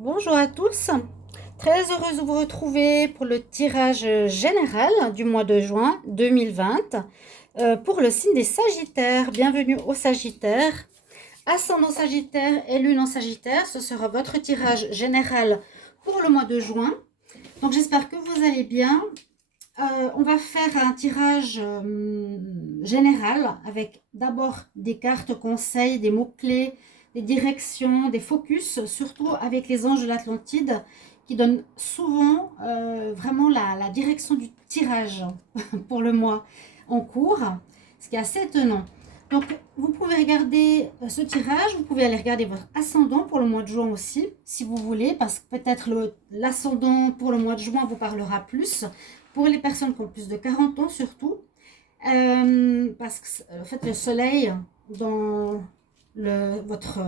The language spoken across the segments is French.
Bonjour à tous, très heureuse de vous retrouver pour le tirage général du mois de juin 2020 pour le signe des Sagittaires. Bienvenue aux Sagittaires. Ascendant Sagittaire et Lune en Sagittaire, ce sera votre tirage général pour le mois de juin. Donc j'espère que vous allez bien. On va faire un tirage général avec d'abord des cartes conseils, des mots-clés, des directions, des focus, surtout avec les anges de l'Atlantide qui donnent souvent vraiment la direction du tirage pour le mois en cours, ce qui est assez étonnant. Donc, vous pouvez regarder ce tirage, vous pouvez aller regarder votre ascendant pour le mois de juin aussi, si vous voulez, parce que peut-être l'ascendant pour le mois de juin vous parlera plus, pour les personnes qui ont plus de 40 ans surtout, parce que en fait, le soleil dans votre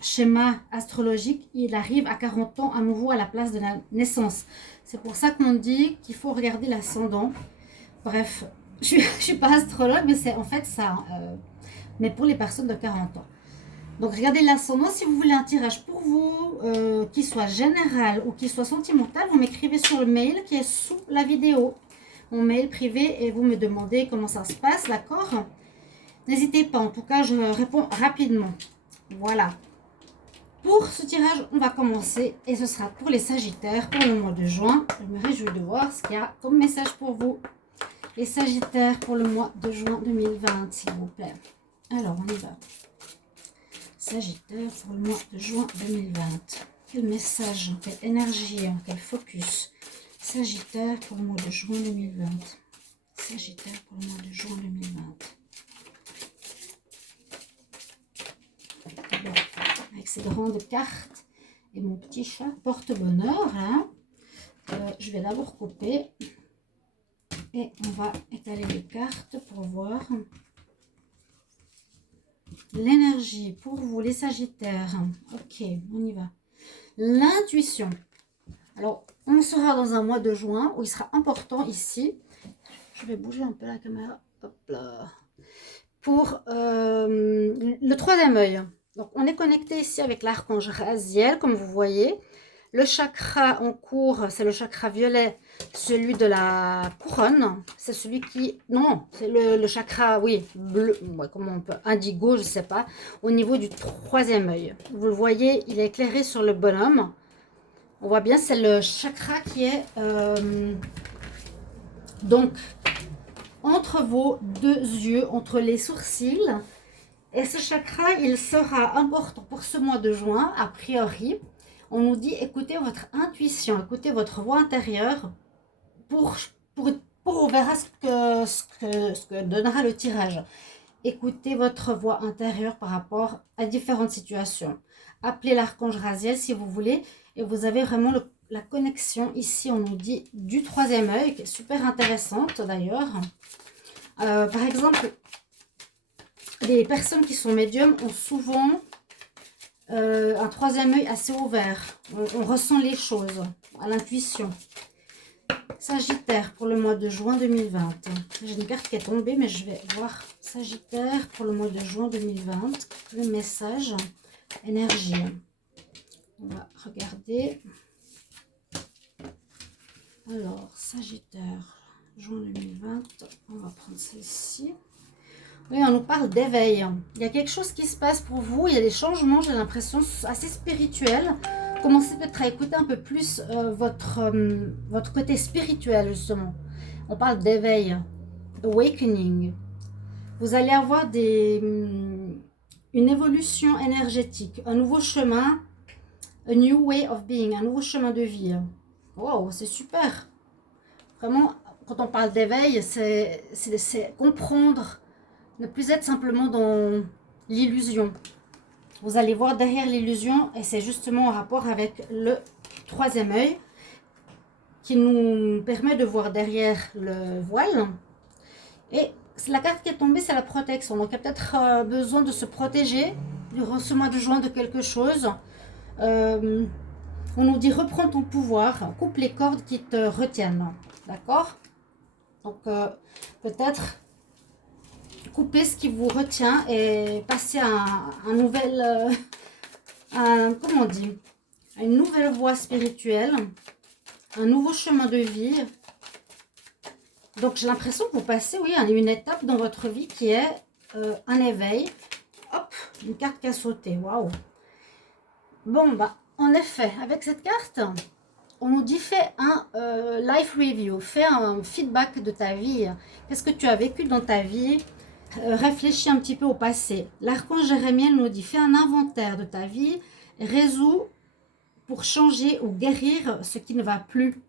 schéma astrologique, il arrive à 40 ans à nouveau à la place de la naissance. C'est pour ça qu'on dit qu'il faut regarder l'ascendant. Bref, je ne suis pas astrologue, mais c'est en fait ça. Mais pour les personnes de 40 ans. Donc regardez l'ascendant. Si vous voulez un tirage pour vous, qui soit général ou qui soit sentimental, vous m'écrivez sur le mail qui est sous la vidéo. Mon mail privé, et vous me demandez comment ça se passe, d'accord? N'hésitez pas, en tout cas, je réponds rapidement. Voilà. Pour ce tirage, on va commencer et ce sera pour les Sagittaires pour le mois de juin. Je me réjouis de voir ce qu'il y a comme message pour vous. Les Sagittaires pour le mois de juin 2020, s'il vous plaît. Alors, on y va. Sagittaire pour le mois de juin 2020. Quel message, quelle énergie, quel focus. Sagittaire pour le mois de juin 2020. Sagittaire pour le mois de juin 2020. Bon, avec ces grandes cartes et mon petit chat porte-bonheur, hein, je vais d'abord couper et on va étaler les cartes pour voir l'énergie pour vous les Sagittaires. Ok, on y va. L'intuition. Alors, on sera dans un mois de juin où il sera important ici. Je vais bouger un peu la caméra. Hop là. Pour le troisième œil. Donc, on est connecté ici avec l'archange Raziel, comme vous voyez. Le chakra en cours, c'est le chakra violet, celui de la couronne. C'est celui qui... Non, c'est le chakra, oui, bleu, comment on peut... Indigo, je ne sais pas. Au niveau du troisième œil. Vous le voyez, il est éclairé sur le bonhomme. On voit bien, c'est le chakra qui est... donc, entre vos deux yeux, entre les sourcils. Et ce chakra, il sera important pour ce mois de juin, a priori. On nous dit, écoutez votre intuition, écoutez votre voix intérieure pour on verra ce que donnera le tirage. Écoutez votre voix intérieure par rapport à différentes situations. Appelez l'archange Raziel si vous voulez. Et vous avez vraiment la connexion ici, on nous dit, du troisième œil, qui est super intéressante d'ailleurs. Par exemple, les personnes qui sont médiums ont souvent un troisième œil assez ouvert. On ressent les choses à l'intuition. Sagittaire pour le mois de juin 2020. J'ai une carte qui est tombée, mais je vais voir Sagittaire pour le mois de juin 2020. Le message, énergie. On va regarder. Alors, Sagittaire, juin 2020. On va prendre celle-ci. Oui, on nous parle d'éveil. Il y a quelque chose qui se passe pour vous. Il y a des changements, j'ai l'impression, assez spirituels. Commencez peut-être à écouter un peu plus votre côté spirituel, justement. On parle d'éveil, awakening. Vous allez avoir une évolution énergétique, un nouveau chemin, a new way of being, un nouveau chemin de vie. Wow, c'est super. Vraiment, quand on parle d'éveil, c'est comprendre, ne plus être simplement dans l'illusion. Vous allez voir derrière l'illusion, et c'est justement en rapport avec le troisième œil qui nous permet de voir derrière le voile. Et la carte qui est tombée, c'est la protection. Donc il y a peut-être besoin de se protéger durant ce mois de juin de quelque chose. On nous dit reprends ton pouvoir, coupe les cordes qui te retiennent. D'accord? Donc peut-être couper ce qui vous retient et passer à un nouvel... comment on dit? à une nouvelle voie spirituelle, un nouveau chemin de vie. Donc, j'ai l'impression que vous passez, oui, à une étape dans votre vie qui est un éveil. Hop, une carte qui a sauté, waouh. Bon, bah, en effet, avec cette carte, on nous dit fais un life review, fais un feedback de ta vie. Qu'est-ce que tu as vécu dans ta vie? Réfléchis un petit peu au passé. L'archange Jérémie nous dit fais un inventaire de ta vie, résous pour changer ou guérir ce qui ne va plus.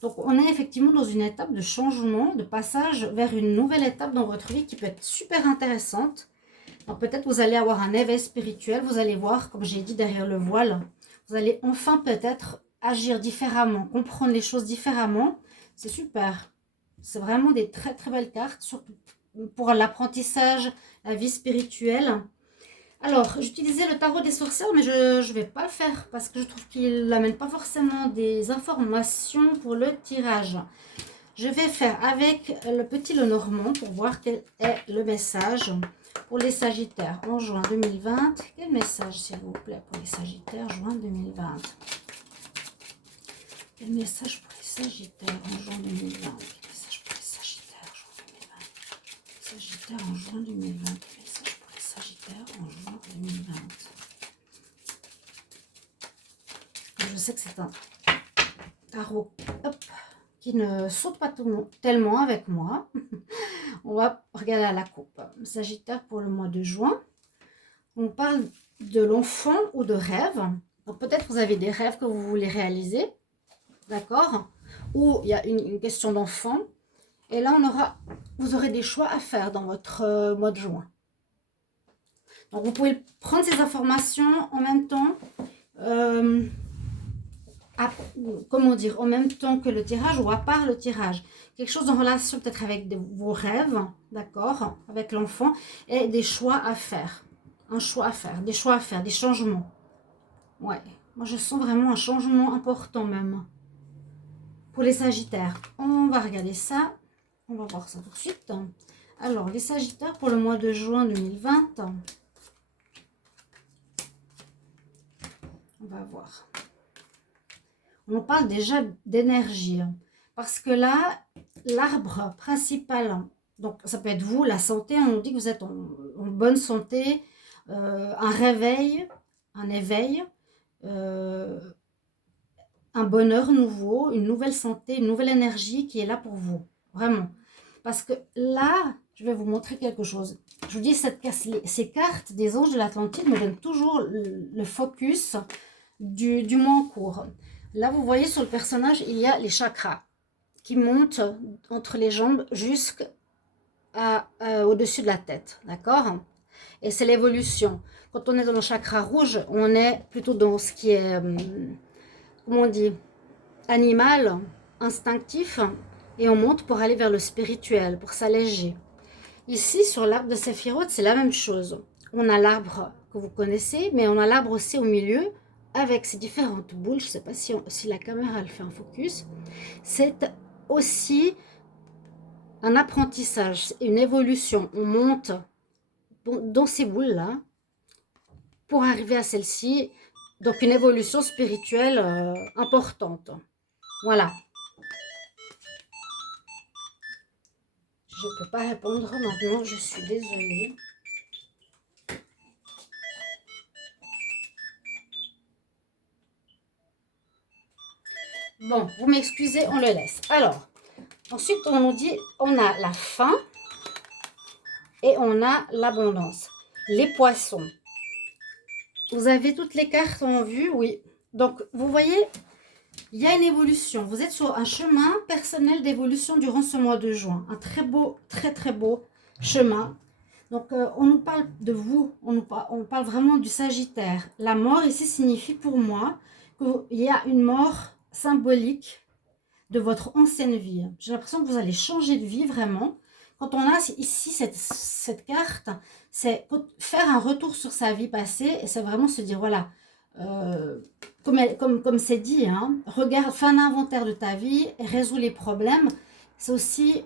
Donc, on est effectivement dans une étape de changement, de passage vers une nouvelle étape dans votre vie qui peut être super intéressante. Donc, peut-être vous allez avoir un éveil spirituel, vous allez voir, comme j'ai dit, derrière le voile, vous allez enfin peut-être agir différemment, comprendre les choses différemment. C'est super. C'est vraiment des très très belles cartes, surtout pour l'apprentissage, la vie spirituelle. Alors, j'utilisais le tarot des sorcières, mais je ne vais pas le faire parce que je trouve qu'il n'amène pas forcément des informations pour le tirage. Je vais faire avec le petit Lenormand pour voir quel est le message pour les Sagittaires en juin 2020. Quel message, s'il vous plaît, pour les Sagittaires, juin 2020? Quel message pour les Sagittaires en juin 2020? Quel message pour les Sagittaires, juin 2020? Sagittaires en juin 2020. Quel message pour les Sagittaires en juin 2020? Je sais que c'est un tarot qui ne saute pas tellement avec moi. On va regarder à la coupe. Sagittaire pour le mois de juin. On parle de l'enfant ou de rêve. Donc peut-être vous avez des rêves que vous voulez réaliser. D'accord? Ou il y a une question d'enfant. Et là, vous aurez des choix à faire dans votre mois de juin. Donc vous pouvez prendre ces informations en même temps. Comment dire, en même temps que le tirage ou à part le tirage. Quelque chose en relation peut-être avec vos rêves, d'accord, avec l'enfant, et des choix à faire. Un choix à faire, des choix à faire, des changements. Ouais, moi je sens vraiment un changement important même. Pour les Sagittaires, on va regarder ça. On va voir ça tout de suite. Alors, les Sagittaires pour le mois de juin 2020. On va voir. On parle déjà d'énergie. Parce que là, l'arbre principal, donc ça peut être vous, la santé, on nous dit que vous êtes en bonne santé, un réveil, un éveil, un bonheur nouveau, une nouvelle santé, une nouvelle énergie qui est là pour vous. Vraiment. Parce que là, je vais vous montrer quelque chose. Je vous dis, ces cartes des anges de l'Atlantide me donnent toujours le focus du mois en cours. Là, vous voyez sur le personnage, il y a les chakras qui montent entre les jambes jusqu'au-dessus de la tête. D'accord? Et c'est l'évolution. Quand on est dans le chakra rouge, on est plutôt dans ce qui est, comment on dit, animal, instinctif. Et on monte pour aller vers le spirituel, pour s'alléger. Ici, sur l'arbre de Séphiroth, c'est la même chose. On a l'arbre que vous connaissez, mais on a l'arbre aussi au milieu, avec ces différentes boules. Je ne sais pas si la caméra elle fait un focus. C'est aussi un apprentissage, une évolution. On monte dans ces boules-là pour arriver à celle-ci. Donc une évolution spirituelle importante. Voilà. Je ne peux pas répondre maintenant, je suis désolée. Bon, vous m'excusez, on le laisse. Alors, ensuite, on nous dit, on a la faim et on a l'abondance. Les poissons. Vous avez toutes les cartes en vue, oui. Donc, vous voyez, il y a une évolution. Vous êtes sur un chemin personnel d'évolution durant ce mois de juin. Un très beau, très très beau chemin. Donc, on nous parle de vous, on parle vraiment du Sagittaire. La mort ici signifie pour moi qu'il y a une mort symbolique de votre ancienne vie. J'ai l'impression que vous allez changer de vie vraiment. Quand on a ici cette carte, c'est faire un retour sur sa vie passée et c'est vraiment se dire, voilà, comme c'est dit, hein, regarde, fais un inventaire de ta vie, résous les problèmes. C'est aussi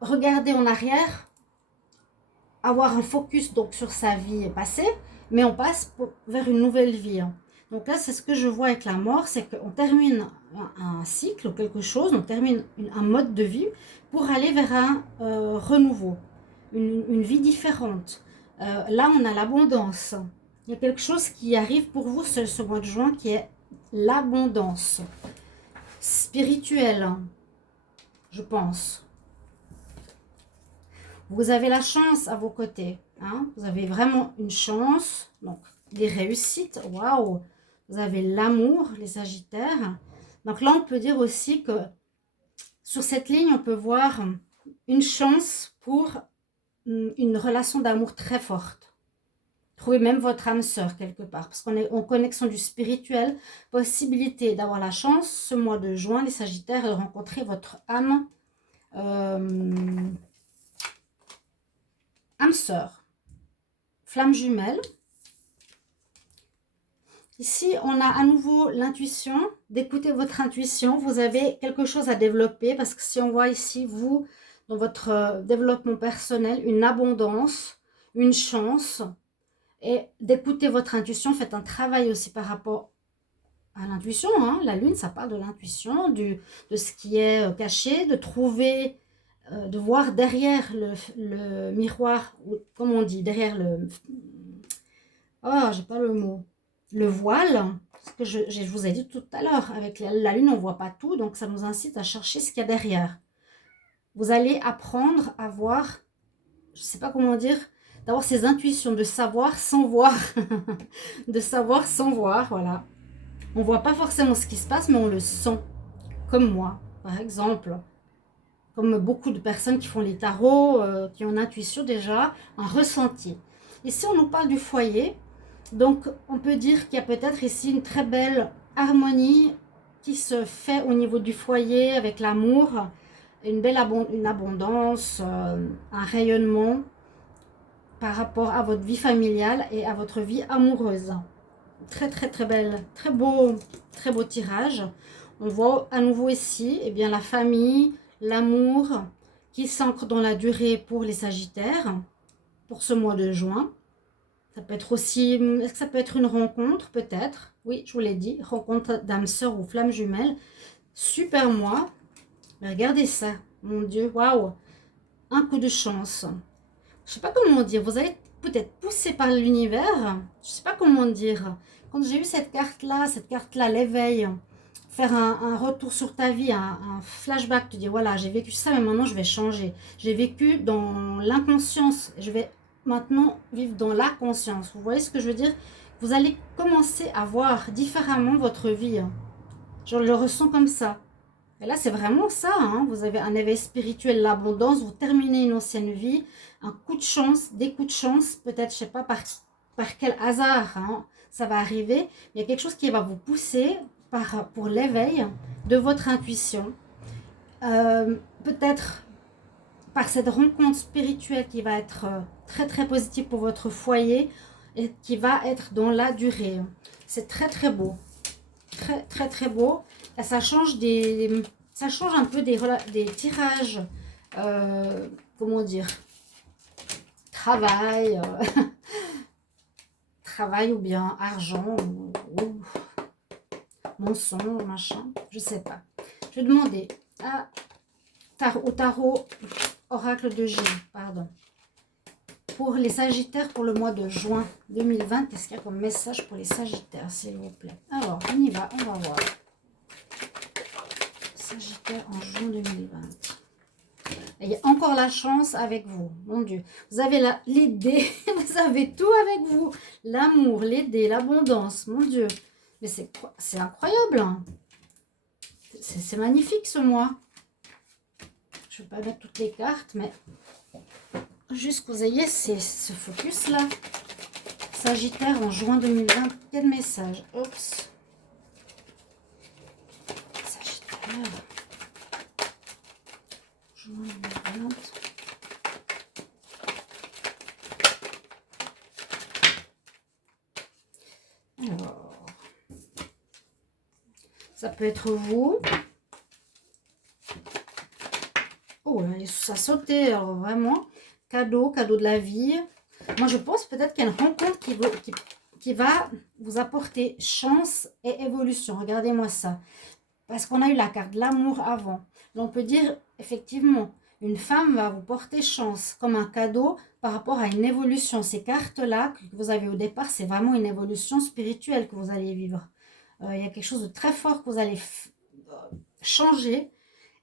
regarder en arrière, avoir un focus donc sur sa vie passée, mais on passe vers une nouvelle vie. Hein. Donc là, c'est ce que je vois avec la mort, c'est qu'on termine un cycle ou quelque chose, on termine un mode de vie pour aller vers un renouveau, une vie différente. Là, on a l'abondance. Il y a quelque chose qui arrive pour vous ce mois de juin qui est l'abondance spirituelle, je pense. Vous avez la chance à vos côtés. Hein? Vous avez vraiment une chance. Donc, des réussites. Waouh! Vous avez l'amour, les Sagittaires. Donc là, on peut dire aussi que sur cette ligne, on peut voir une chance pour une relation d'amour très forte. Trouvez même votre âme sœur quelque part. Parce qu'on est en connexion du spirituel. Possibilité d'avoir la chance, ce mois de juin, les Sagittaires, de rencontrer votre âme âme sœur, flamme jumelle. Ici, on a à nouveau l'intuition, d'écouter votre intuition. Vous avez quelque chose à développer parce que si on voit ici, vous, dans votre développement personnel, une abondance, une chance, et d'écouter votre intuition, faites un travail aussi par rapport à l'intuition. Hein. La lune, ça parle de l'intuition, de ce qui est caché, de trouver, de voir derrière le miroir, ou comme on dit, derrière le... Oh, j'ai pas le mot. Le voile, ce que je vous ai dit tout à l'heure, avec la lune, on ne voit pas tout, donc ça nous incite à chercher ce qu'il y a derrière. Vous allez apprendre à voir, je ne sais pas comment dire, d'avoir ces intuitions, de savoir sans voir. De savoir sans voir, voilà. On ne voit pas forcément ce qui se passe, mais on le sent. Comme moi, par exemple. Comme beaucoup de personnes qui font les tarots, qui ont une intuition déjà, un ressenti. Ici, on nous parle du foyer. Donc, on peut dire qu'il y a peut-être ici une très belle harmonie qui se fait au niveau du foyer avec l'amour, une abondance, un rayonnement par rapport à votre vie familiale et à votre vie amoureuse. Très, très, très belle, très beau tirage. On voit à nouveau ici, eh bien, la famille, l'amour qui s'ancre dans la durée pour les Sagittaires, pour ce mois de juin. Ça peut être aussi, est-ce que ça peut être une rencontre peut-être? Oui, je vous l'ai dit, rencontre d'âme sœur ou flamme jumelle. Super mois. Mais regardez ça, mon Dieu, waouh! Un coup de chance. Je sais pas comment dire, vous allez peut-être poussé par l'univers. Je sais pas comment dire. Quand j'ai eu cette carte-là, l'éveil, faire un retour sur ta vie, un flashback, te dire voilà, j'ai vécu ça, mais maintenant je vais changer. J'ai vécu dans l'inconscience, je vais maintenant vivre dans la conscience. Vous voyez ce que je veux dire? Vous allez commencer à voir différemment votre vie. Je le ressens comme ça. Et là, c'est vraiment ça. Hein. Vous avez un éveil spirituel, l'abondance, vous terminez une ancienne vie, un coup de chance, des coups de chance, peut-être, je sais pas par quel hasard hein, ça va arriver. Il y a quelque chose qui va vous pousser pour l'éveil de votre intuition. Peut-être par cette rencontre spirituelle qui va être très très positive pour votre foyer et qui va être dans la durée. C'est très très beau. Très très très beau. Et ça change un peu des tirages, comment dire, travail, travail ou bien argent, ou mensonge, machin, je sais pas. Je vais demander au tarot oracle de J, pardon, pour les Sagittaires pour le mois de juin 2020. Qu'est-ce qu'il y a comme message pour les Sagittaires, s'il vous plaît? Alors, on y va, on va voir. Sagittaire en juin 2020. Et il y a encore la chance avec vous, mon Dieu. Vous avez les dés, vous avez tout avec vous. L'amour, les dés, l'abondance, mon Dieu. Mais c'est incroyable. Hein. C'est magnifique ce mois. Je ne vais pas mettre toutes les cartes, mais juste que vous ayez ce focus-là. Sagittaire en juin 2020. Quel message? Oups. Sagittaire. Juin 2020. Alors, ça peut être vous. Oh, ça sautait, alors vraiment. Cadeau de la vie. Moi, je pense peut-être qu'il y a une rencontre qui va vous apporter chance et évolution. Regardez-moi ça. Parce qu'on a eu la carte de l'amour avant. Donc, on peut dire, effectivement, une femme va vous porter chance comme un cadeau par rapport à une évolution. Ces cartes-là que vous avez au départ, c'est vraiment une évolution spirituelle que vous allez vivre. Il y a quelque chose de très fort que vous allez changer.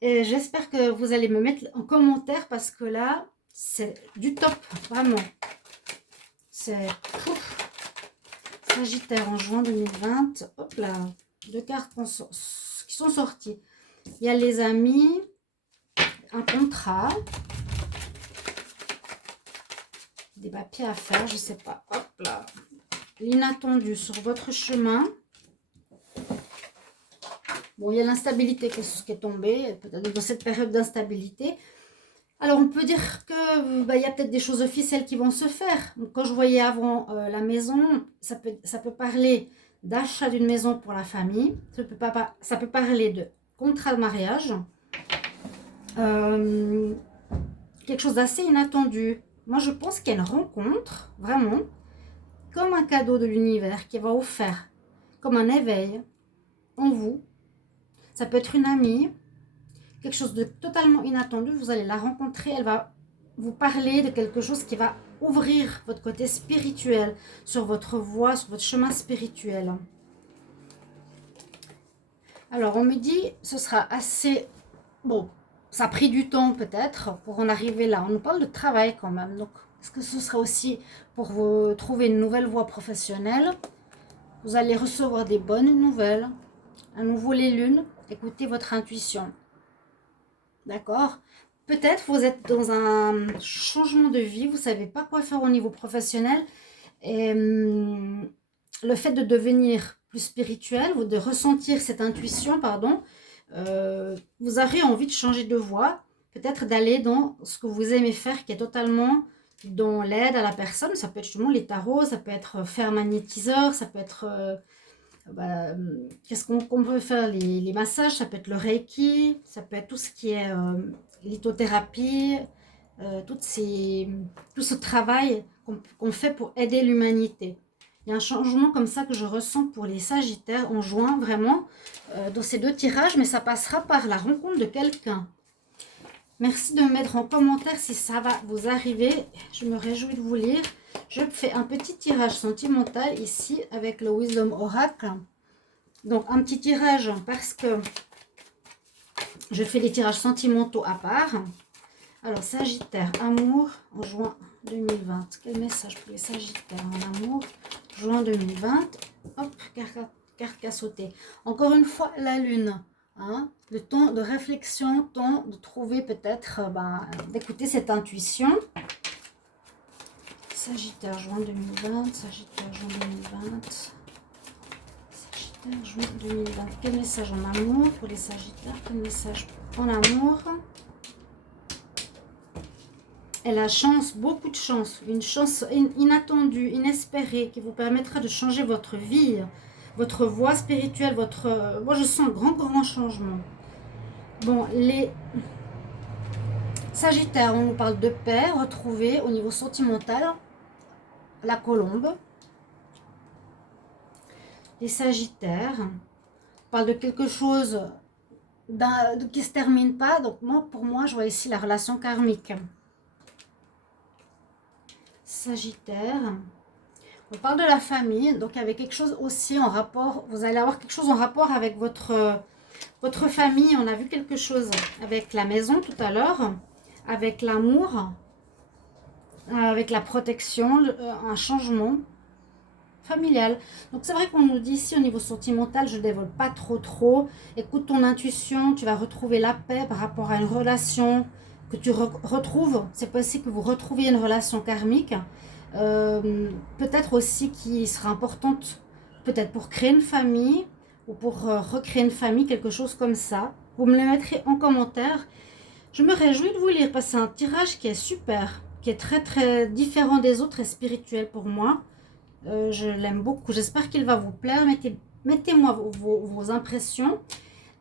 Et j'espère que vous allez me mettre en commentaire parce que là, c'est du top, vraiment. C'est Sagittaire en juin 2020. Hop là, deux cartes qui sont sorties. Il y a les amis, un contrat, des papiers à faire, je sais pas. Hop là, l'inattendu sur votre chemin. Bon, il y a l'instabilité qui est tombée, peut-être dans cette période d'instabilité. Alors, on peut dire que il y a peut-être des choses officielles qui vont se faire. Donc, quand je voyais avant la maison, ça peut parler d'achat d'une maison pour la famille. Ça peut parler de contrat de mariage. Quelque chose d'assez inattendu. Moi, je pense qu'il y a une rencontre, vraiment, comme un cadeau de l'univers qui va offert, comme un éveil en vous. Ça peut être une amie, quelque chose de totalement inattendu. Vous allez la rencontrer, elle va vous parler de quelque chose qui va ouvrir votre côté spirituel sur votre voie, sur votre chemin spirituel. Alors, on me dit, ce sera assez... Bon, ça a pris du temps peut-être pour en arriver là. On nous parle de travail quand même. Donc, est-ce que ce sera aussi pour vous trouver une nouvelle voie professionnelle? Vous allez recevoir des bonnes nouvelles. À nouveau les lunes, écoutez votre intuition. D'accord? Peut-être vous êtes dans un changement de vie, vous ne savez pas quoi faire au niveau professionnel. Et le fait de devenir plus spirituel, ou de ressentir cette intuition, pardon, vous aurez envie de changer de voie, peut-être d'aller dans ce que vous aimez faire, qui est totalement dans l'aide à la personne. Ça peut être justement les tarots, ça peut être faire magnétiseur, ça peut être... qu'est-ce qu'on peut faire, les massages, ça peut être le reiki, ça peut être tout ce qui est lithothérapie, tout ce travail qu'on fait pour aider l'humanité. Il y a un changement comme ça que je ressens pour les Sagittaires en juin, vraiment, dans ces deux tirages, mais ça passera par la rencontre de quelqu'un. Merci de me mettre en commentaire si ça va vous arriver. Je me réjouis de vous lire. Je fais un petit tirage sentimental ici avec le Wisdom Oracle. Donc, un petit tirage parce que je fais des tirages sentimentaux à part. Alors, Sagittaire, amour en juin 2020. Quel message pour les Sagittaires en amour, juin 2020. Hop, carte qui a sauté. Encore une fois, la lune. Hein, le temps de réflexion, temps de trouver peut-être, d'écouter cette intuition. Sagittaire, juin 2020. Sagittaire, juin 2020. Sagittaire, juin 2020. Quel message en amour pour les Sagittaires? Quel message en amour? Et la chance, beaucoup de chance, une chance inattendue, inespérée, qui vous permettra de changer votre vie, votre voie spirituelle, moi je sens un grand changement. Bon, les Sagittaires, on nous parle de paix, retrouvée au niveau sentimental, la colombe. Les Sagittaires, on parle de quelque chose qui ne se termine pas, donc pour moi, je vois ici la relation karmique. Sagittaire, on parle de la famille, donc avec quelque chose aussi en rapport, vous allez avoir quelque chose en rapport avec votre famille. On a vu quelque chose avec la maison tout à l'heure, avec l'amour, avec la protection, un changement familial. Donc c'est vrai qu'on nous dit ici au niveau sentimental, je ne dévoile pas trop, écoute ton intuition, tu vas retrouver la paix par rapport à une relation que tu retrouves. C'est possible que vous retrouviez une relation karmique, peut-être aussi qui sera importante, peut-être pour créer une famille ou pour recréer une famille, quelque chose comme ça. Vous me le mettrez en commentaire. Je me réjouis de vous lire parce que c'est un tirage qui est super, qui est très différent des autres et spirituel pour moi. Je l'aime beaucoup. J'espère qu'il va vous plaire. Mettez-moi vos impressions.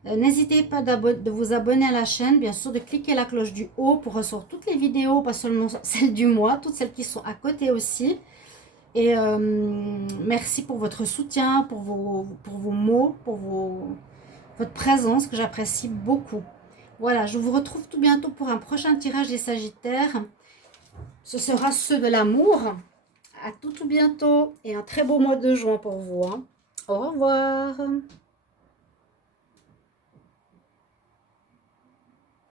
N'hésitez pas de vous abonner à la chaîne, bien sûr de cliquer la cloche du haut pour recevoir toutes les vidéos, pas seulement celles du mois, toutes celles qui sont à côté aussi. Et merci pour votre soutien, pour vos mots, votre présence que j'apprécie beaucoup. Voilà, je vous retrouve tout bientôt pour un prochain tirage des Sagittaires. Ce sera ceux de l'amour. À tout bientôt et un très beau mois de juin pour vous, hein. Au revoir.